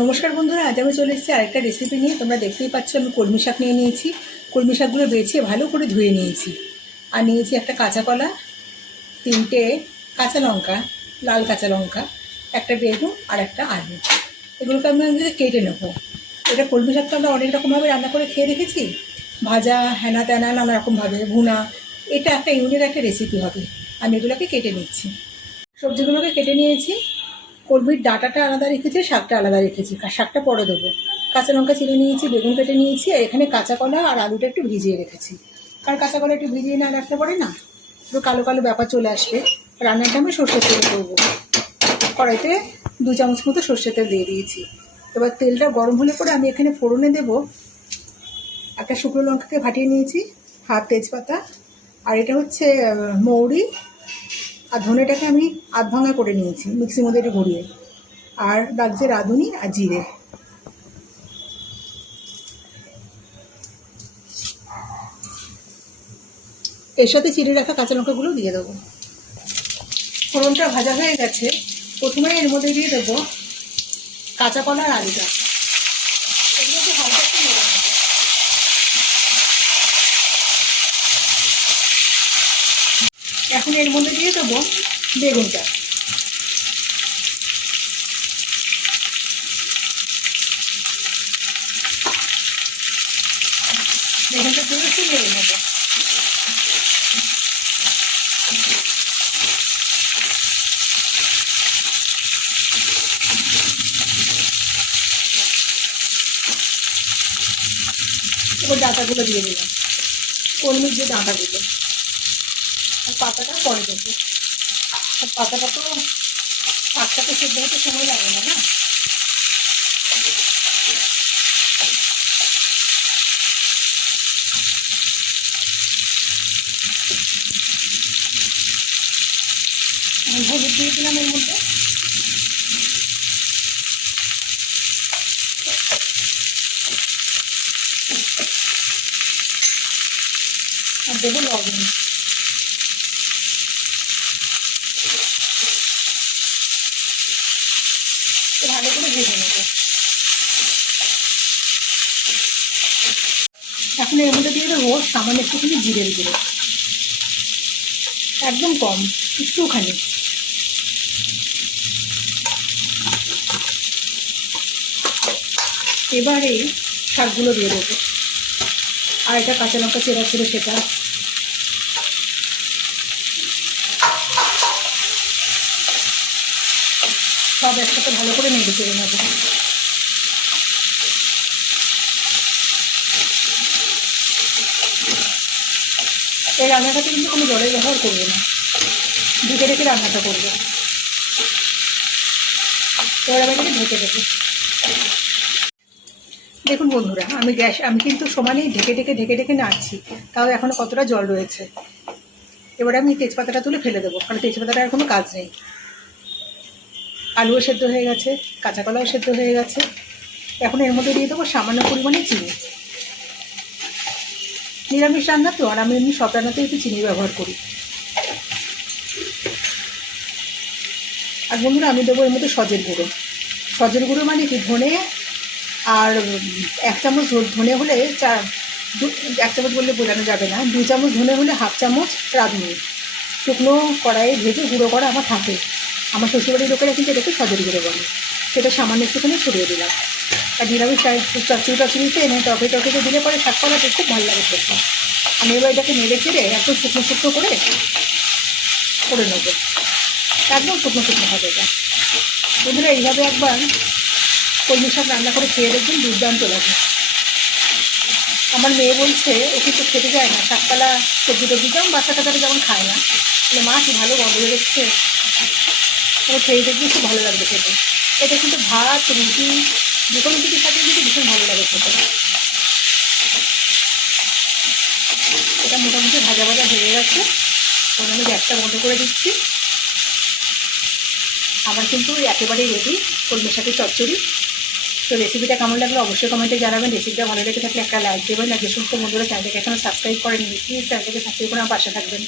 নমস্কার বন্ধুরা, আজ আমি চলে এসেছি আরেকটা রেসিপি নিয়ে। তোমরা দেখতেই পাচ্ছ, আমি কলমি শাক নিয়ে নিয়েছি। কলমি শাকগুলো বেছে ভালো করে ধুয়ে নিয়েছি। আর নিয়েছি একটা কাঁচা কলা, তিনটে কাঁচা লঙ্কা, লাল কাঁচা লঙ্কা, একটা বেগুন আর একটা আলু। এগুলোকে আমি কেটে নেব। এটা কলমি শাকটা আমরা অনেক রকমভাবে রান্না করে খেয়ে রেখেছি। ভাজা হ্যানা ত্যানা নানা রকমভাবে, ভুনা, এটা একটা ইউনিক একটা রেসিপি হবে। আমি এগুলোকে কেটে নিচ্ছি। সবজিগুলোকে কেটে নিয়েছি। কলমির ডাঁটাটা আলাদা রেখেছি, শাকটা আলাদা রেখেছি। শাকটা পরে দেবো। কাঁচা লঙ্কা চিড়ে নিয়েছি, বেগুন কেটে নিয়েছি, আর এখানে কাঁচা কলা আর আলুটা একটু ভিজিয়ে রেখেছি। কারণ কাঁচা কলা একটু ভিজিয়ে না রাখতে পারে না একটু কালো কালো ব্যাপার চলে আসবে। রান্নাটা আমি সর্ষের তেল করব। কড়াইতে দু চামচ মতো সর্ষের তেল দিয়ে দিয়েছি। এবার তেলটা গরম হলে পরে আমি এখানে ফোড়নে দেব। একটা শুকনো লঙ্কাকে ফাটিয়ে নিয়েছি, হাফ তেজপাতা। আর এটা হচ্ছে মৌরি আর ধনেটাকে আমি আধ ভাঙা করে নিয়েছি, মিক্সির মধ্যে একটু ঘুরিয়ে। আর লাগছে রাঁধুনি আর জিরে। এর সাথে চিড়ে রাখা কাঁচা লঙ্কাগুলো দিয়ে দেবো। ফোড়নটা ভাজা হয়ে গেছে প্রথমে এর মধ্যে দিয়ে দেবো কাঁচা কলা আর আলুটা এগুলোকে হালকা একটু নেড়ে নেব এখন এর মধ্যে দিয়ে দেবো বেগুনটা। বেগুনটা পুরো একটু নেব। ডাঁটাগুলো দিয়ে দিলাম। কলমির যে ডাঁটাগুলো। পাতাটা পরে দেবো আর পাতাটা তো পাতাটা সেদ্ধ হতে সময় লাগে না না? হলুদ দিয়ে দিলাম এর মধ্যে। আর দেবো লবণ। একটু ভালো করে ভেজে নেব। এখন এর মধ্যে দিয়ে দেবো সামান্য একটুখানি জিরের গুঁড়ো। একদম কম, একটুখানি। এবারে শাকগুলো দিয়ে দেবো। আর একটা কাঁচা লঙ্কা চেরা ছিল সেটা সব একসাথে ভালো করে নেড়ে চেড়ে নেব। এই রান্নাটাতে কিন্তু কোনো জলের ব্যবহার করব না। ঢেকে ঢেকে রান্নাটা করব। এবার আমি ঢেকে দেবো। দেখুন বন্ধুরা, আমি গ্যাস, আমি কিন্তু সমানেই ঢেকে ঢেকে ঢেকে ঢেকে নাড়ছি। তাও এখনও কতটা জল রয়েছে। এবারে আমি তেজপাতাটা তুলে ফেলে দেবো, কারণ তেজপাতাটা আর কোনো কাজ নেই। আলুও সেদ্ধ হয়ে গেছে, কাঁচা কলাও সেদ্ধ হয়ে গেছে। এখন এর মধ্যে দিয়ে দেবো সামান্য পরিমাণে চিনি। নিরামিষ রান্না তো, আর আমি এমনি সব রান্নাতে একটু চিনি ব্যবহার করি। আর বন্ধুরা, আমি দেবো এর মধ্যে সজের গুঁড়ো। সজের গুঁড়ো মানে কি? ধনে আর এক চামচ ধনে হলে চার এক চামচ বললে বোঝানো যাবে না। দু চামচ ধনে হলে হাফ চামচ রাঁধুনি। শুকনো কড়াইয়ে ভেজে গুঁড়ো করা আমার থাকে। আমার শ্বশুরবাড়ির লোকেরা কিন্তু এটাকে সজের গুঁড়ো বলে। সেটা সামান্য একটুখানি ছড়িয়ে দিলাম। আর নিরামিষ চচড়ি টচড়িতে এনে টকে টকেতে দিলে পরে শাক কলাতে খুব ভালো লাগে খেতে। আমি এবার এটাকে নেড়ে চেড়ে একদম শুকনো শুকনো করে করে নেব। একদম শুকনো শুকনো হবে এটা। বন্ধুরা, এইভাবে একবার কলমি শাক রান্না করে খেয়ে দেখবেন দুর্দান্ত লাগে। আমার মেয়ে বলছে, ও কিন্তু খেতে যায় না। শাকপালা সবজি টবজি যেমন বাচ্চা কাচ্চারা যেমন খায় না। মা কি ভালো গন্ধ বেরোচ্ছে ও দেখবি খুব ভালো লাগবে খেতে। এটা কিন্তু ভাত, রুটি, যে কোনো কিছুর সাথে কিন্তু ভীষণ ভালো লাগে খেতে। এটা মোটামুটি ভাজা ভাজা হয়ে গেছে। তখন আমি গ্যাসটা বন্ধ করে দিচ্ছি। আমার কিন্তু একেবারেই রেডি কলমি সাথে চচ্চড়ি। তো রেসিপিটা কেমন লাগল অবশ্যই কমেন্টে জানাবেন। রেসিপিটা ভালো লেগে থাকলে একটা লাইক দেবেন। আর যে সমস্ত বন্ধুরা চ্যানেলটাকে এখনও সাবস্ক্রাইব করেনি প্লিজ চ্যানেলটাকে সাবস্ক্রাইব করে আমার পাশে থাকবেন।